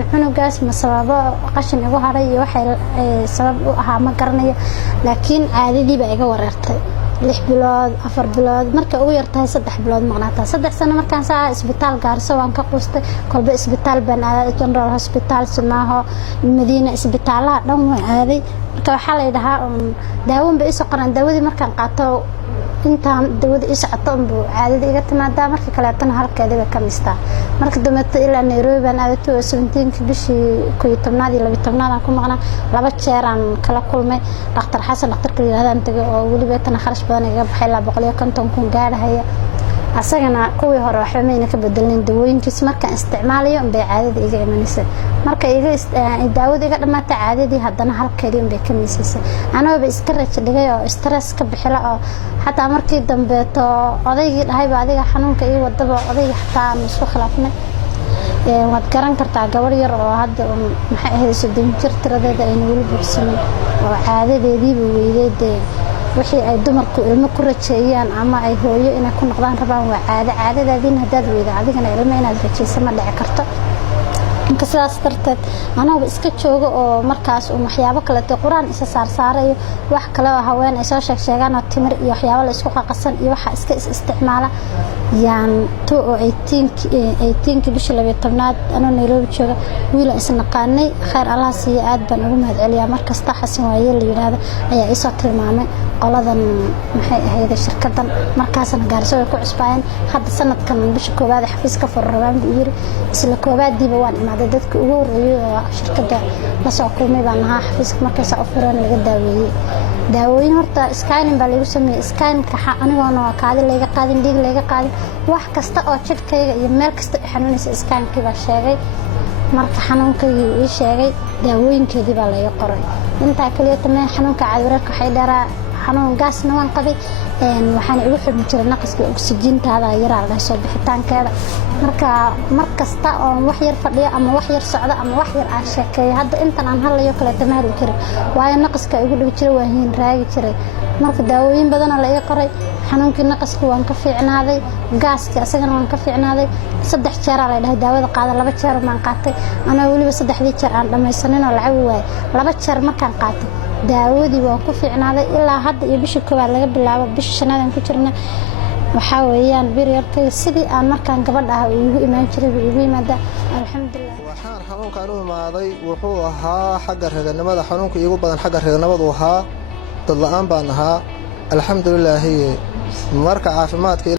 cunugaas ma sababo qashin igu haray iyo waxay sabab u ahaa ma garanayo laakiin caadadii baa iga wareertay 6 bilood 4 bilood marka ugu yartahay 3 bilood maqnaata 3 sano markaan saa isbitaal gaarso waan ka qustay kolba isbitaal baan aaday General Hospital Sumaho Madiina isbitaalaha dhan waan aaday marka waxa la yiraahdaa daawo ba isoo qoran daawadii markaan qaato intaan dawada isocto buu caadada iga timaadaa marka kale tan halkeeda ka mistaa marka dambeeyay ilaa Nairobi baan aaday 17 bishii 11 iyo 12 aan ku maqnaa laba jeer aan kala kulmay Dr. Xasan dhakhtarka yiraahdaan tagay oo waliba tan kharash badan iga baxay 250 kun gaarahaya asagana kuwii hore waxba ma ka bedelin dawooyinkiis marka isticmaalayo bay caadada iga imanaysa marka iga daawada iga dhamaatay caadadii haddana halkeedii bay ka miisaysa anaba iska raaj dhigay oo stress ka bixila oo hatta markii dambe to odaygii dhahay ba adiga xanuunka iyo wadaba odayga xataa aan isku khilaafnay waad garan kartaa gabar yar oo hadda maxay ahayd 30 jir tiradeeda ay wali buuxsamay oo caadadeedii weeyday wixii ay dumarku ilmo ku rajeeyaan ama ay hooyo inay ku noqdaan rabaan waa caadadaadina hadaad weeydo adigana ilmo inaad rajeyso ma dhici karto inka sidaas darteed anaba iska joogo oo markaas waxyaabo kale oo quraan isa saarayo wax kale oo haween ay soo sheegaan oo timir iyo waxyaabo la isku qaqasan iyo waxa iska isticmaala yaan 18 bishii 12aad anoo Nairobi jooga wiil isna qaanay khayr Allah siiyo aad baan ugu mahadceliyaa markasta xasan waaye la yiraahdo ayaa isoo tilmaamay qoladan maxay ahayd shirkadan markaasna gaarso ku cusbaan hadda sanadkan bishii koobaad xafiiska furrabaan buu yiri isla koobaadiiba waan imaaday dadka ugu horeeyay shirkada la soo kulmay baan ahaa xafiiska markaas oo furan laga daawooyin horta scanning baa lagu sameeyay scanning-ka anigoona kaadi laga qaadin dhiig laga qaadin wax kasta oo jidhkayga iyo meel kasta xanuunaysa scanning-ka baa sheegay marka xanuunkayga ii sheegay daawooyinkeedii baa laga qoray inta kaliya tamay xanuunka caadwarka waxay dharaa xanuun gaasna waan qabay waxaan ugu xidhmi jiray naqaska oksijiintaada yaraa la soo bixitaankeeda markasta oo wax yar fadhiyo ama wax yar socdo ama wax yar aan sheekeeyo hadda intan aan halayo kale tamaari jiray waayo naqaska igu dhigi jiray waa hiin raagi jiray marka daawooyin badan oo la ii qoray xanuunkii naqaska waan ka fiicnaaday gaaska asagana waan ka fiicnaaday 3 jeer la dhahay daawada qaada 2 jeer maan qaatay ana waliba 3 jeer aan dhamaysanin oo lacag waay 2 jeer markaan qaatay daawadii waan ku fiicnaaday ilaa hadda iyo bishii koobaad laga bilaabo bishii shanaad aan ku jirna waxa weeyaan biryarkay sidii aan markaan gabadha ugu imaan jiray ugu yimaada alxamdulillah waxaan xanuunkan u imaaday wuxuu ahaa xagga raganimada xanuunka igu badan xagga raganimadu ahaa dad la'aan baan ahaa alxamdulillah marka caafimaadka